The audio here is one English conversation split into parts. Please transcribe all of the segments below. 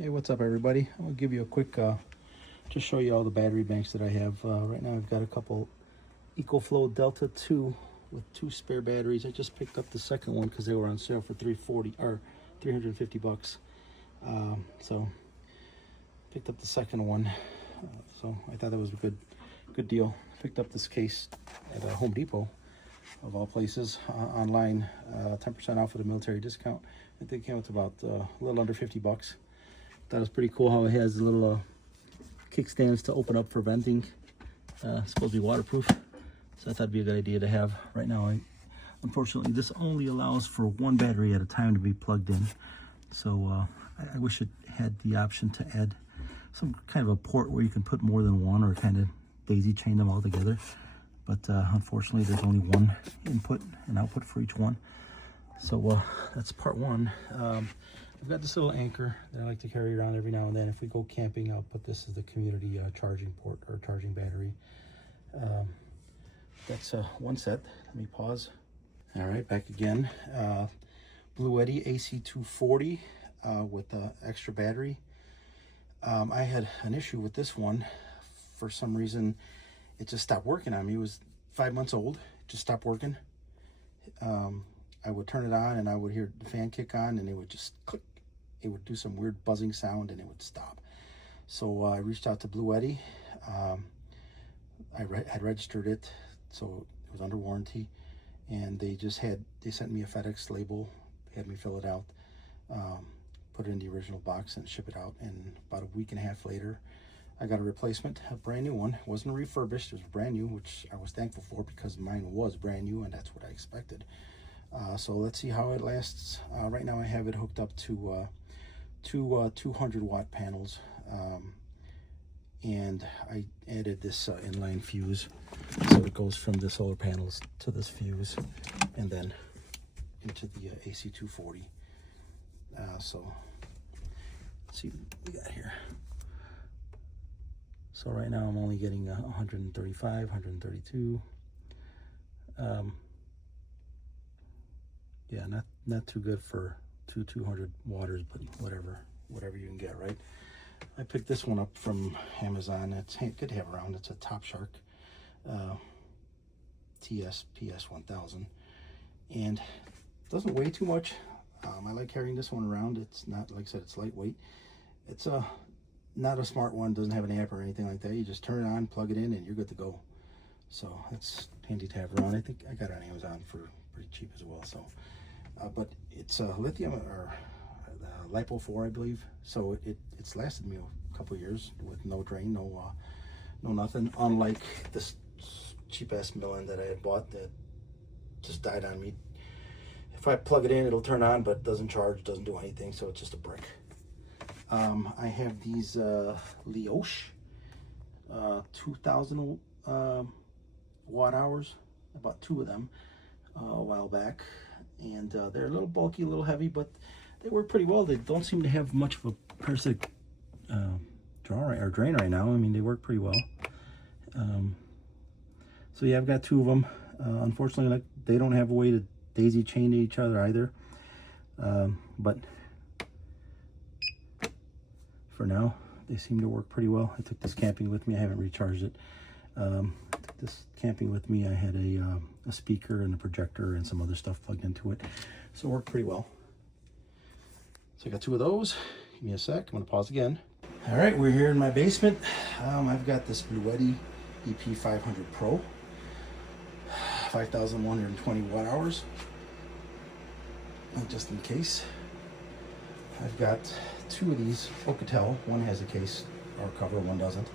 Hey, what's up, everybody? I'll give you a quick, just show you all the battery banks that I have. Right now I've got a couple EcoFlow Delta 2 with 2 spare batteries. I just picked up the second one because they were on sale for $350. So picked up the second one. So I thought that was a good deal. Picked up this case at Home Depot, of all places, online, 10% off with a military discount. I think it came out to about a little under $50. That was pretty cool how it has little kickstands to open up for venting. It's supposed to be waterproof, so I thought it'd be a good idea to have. Right now, unfortunately, this only allows for one battery at a time to be plugged in. So I wish it had the option to add some kind of a port where you can put more than one, or kind of daisy chain them all together. But unfortunately, there's only one input and output for each one. So that's part one. I've got this little anchor that I like to carry around every now and then. If we go camping, I'll put this as the community charging port or charging battery. That's one set. Let me pause. All right, back again. Bluetti AC240 with the extra battery. I had an issue with this one. For some reason, it just stopped working on me. It was 5 months old. It just stopped working. I would turn it on and I would hear the fan kick on and it would just click. It would do some weird buzzing sound and it would stop. So I reached out to Bluetti. I had registered it, so it was under warranty, and they sent me a FedEx label, had me fill it out, put it in the original box and ship it out. And about a week and a half later, I got a replacement, a brand new one. It wasn't refurbished, it was brand new, which I was thankful for because mine was brand new and that's what I expected. So let's see how it lasts. Right now I have it hooked up to two 200-watt panels, and I added this inline fuse, so it goes from the solar panels to this fuse and then into the AC240. So let's see what we got here. So right now I'm only getting 135, 132. Yeah, not too good for 200 waters, but whatever you can get, right? I picked this one up from Amazon. It's good to have around. It's a Top Shark TS 1000, and doesn't weigh too much. I like carrying this one around. It's not, like I said, it's lightweight. It's not a smart one. Doesn't have an amp or anything like that. You just turn it on, plug it in, and you're good to go. So it's handy to have around. I think I got it on Amazon for pretty cheap as well. So but it's lithium or LiPo4, I believe. So it's lasted me a couple years with no drain, no nothing. Unlike this cheap ass Millen that I had bought that just died on me. If I plug it in, it'll turn on, but doesn't charge, doesn't do anything. So it's just a brick. I have these Leosh 2000 watt hours. I bought 2 of them a while back, and they're a little bulky, a little heavy, but they work pretty well. They don't seem to have much of a parasitic drain right now. I mean, they work pretty well. So yeah, I've got 2 of them. Unfortunately, like, they don't have a way to daisy chain to each other either. But for now, they seem to work pretty well. I took this camping with me. I haven't recharged it. I took this camping with me. I had a speaker and a projector and some other stuff plugged into it, so it worked pretty well. So I got 2 of those. Give me a sec. I'm going to pause again. All right, we're here in my basement. I've got this Bluetti EP500 Pro, 5,120 watt hours. And just in case, I've got 2 of these Oukatel. One has a case or cover, one doesn't.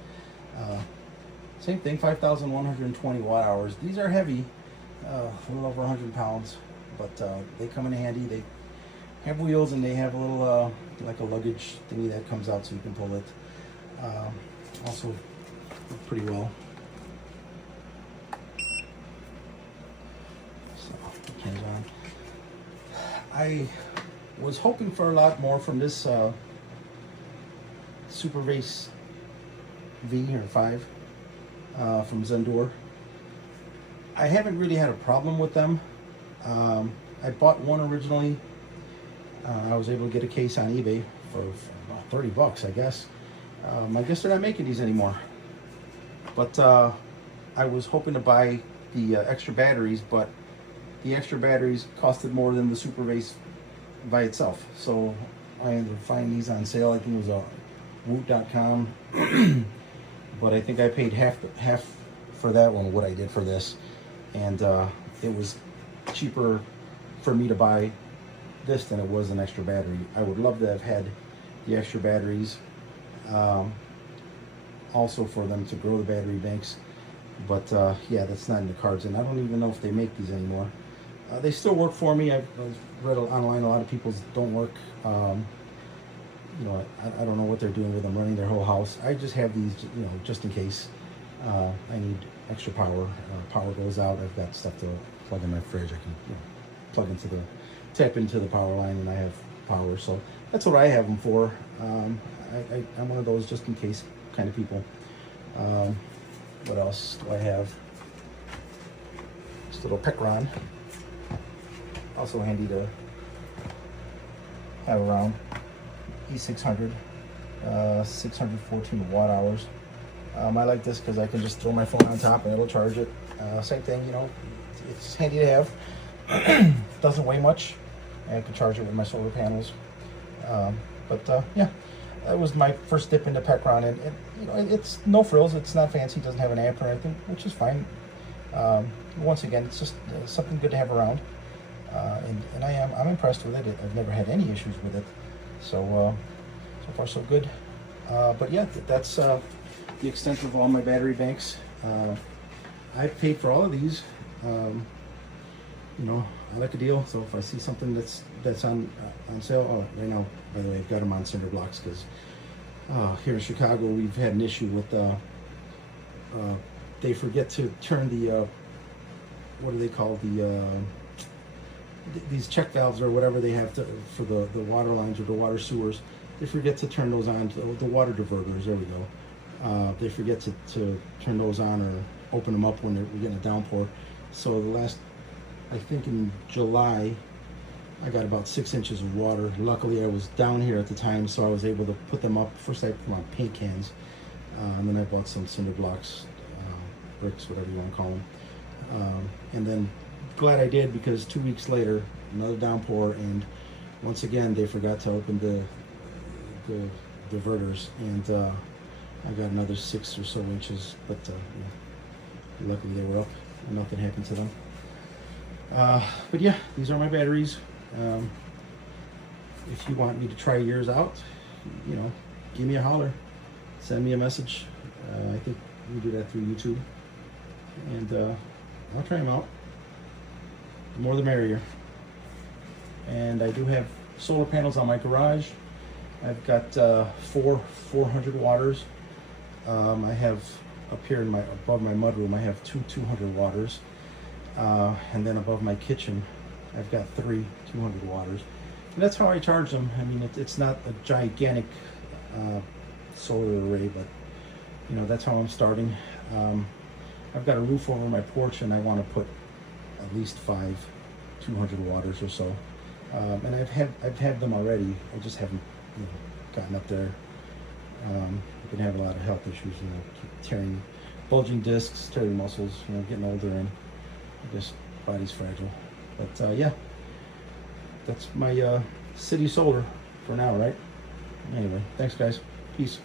Same thing, 5,120 watt hours. These are heavy, a little over 100 pounds, but they come in handy. They have wheels and they have a little, like a luggage thingy that comes out so you can pull it. Also work pretty well. So, turns on. I was hoping for a lot more from this Super Race V or 5 from Zendure. I haven't really had a problem with them. I bought one originally. I was able to get a case on eBay for about 30 bucks, I guess. I guess they're not making these anymore. But I was hoping to buy the extra batteries, but the extra batteries costed more than the Super Base by itself. So I ended up finding these on sale. I think it was a Woot.com. But I think I paid half for that one what I did for this, and it was cheaper for me to buy this than it was an extra battery. I would love to have had the extra batteries, also for them to grow the battery banks, but yeah, that's not in the cards, and I don't even know if they make these anymore. They still work for me. I've read online a lot of people's don't work. You know, I don't know what they're doing with them, running their whole house. I just have these, you know, just in case I need extra power. Power goes out. I've got stuff to plug in my fridge. I can, you know, tap into the power line, and I have power. So that's what I have them for. I'm one of those just in case kind of people. What else do I have? This little Pecron. Also handy to have around. E600, 614 watt hours. I like this because I can just throw my phone on top and it'll charge it. Same thing, you know, it's handy to have. Doesn't weigh much. I can charge it with my solar panels. Yeah, that was my first dip into Pecron, and you know, it's no frills. It's not fancy. It doesn't have an amp or anything, which is fine. Once again, it's just something good to have around. And I'm impressed with it. I've never had any issues with it. So so far so good. But yeah, that's the extent of all my battery banks. I paid for all of these. You know, I like a deal. So if I see something that's on sale, oh, right now, by the way, I've got them on cinder blocks because here in Chicago we've had an issue with they forget to turn the what do they call these check valves or whatever they have for the water lines or the water sewers. They forget to turn those on, the water diverters, there we go. They forget to turn those on or open them up when we're getting a downpour. So the last, I think in July, I got about 6 inches of water. Luckily I was down here at the time, so I was able to put them up. First I put them on paint cans, and then I bought some cinder blocks, bricks, whatever you want to call them. And then glad I did, because 2 weeks later, another downpour, and once again they forgot to open the diverters, and I got another 6 or so inches, but yeah, luckily they were up and nothing happened to them. But yeah, these are my batteries. If you want me to try yours out, you know, give me a holler, send me a message. I think we do that through YouTube, and I'll try them out. The more the merrier. And I do have solar panels on my garage. I've got 400 watters. I have up here above my mudroom, I have 200 watters. And then above my kitchen, I've got 3 200 watters. And that's how I charge them. I mean, it's not a gigantic solar array, but you know, that's how I'm starting. I've got a roof over my porch, and I want to put at least 5 200 watters or so. And I've had them already. I just haven't, you know, gotten up there. I've been having a lot of health issues, you know, keep tearing, bulging discs, tearing muscles, you know, getting older, and I guess body's fragile. But yeah, that's my city solar for now, right? Anyway, thanks guys. Peace.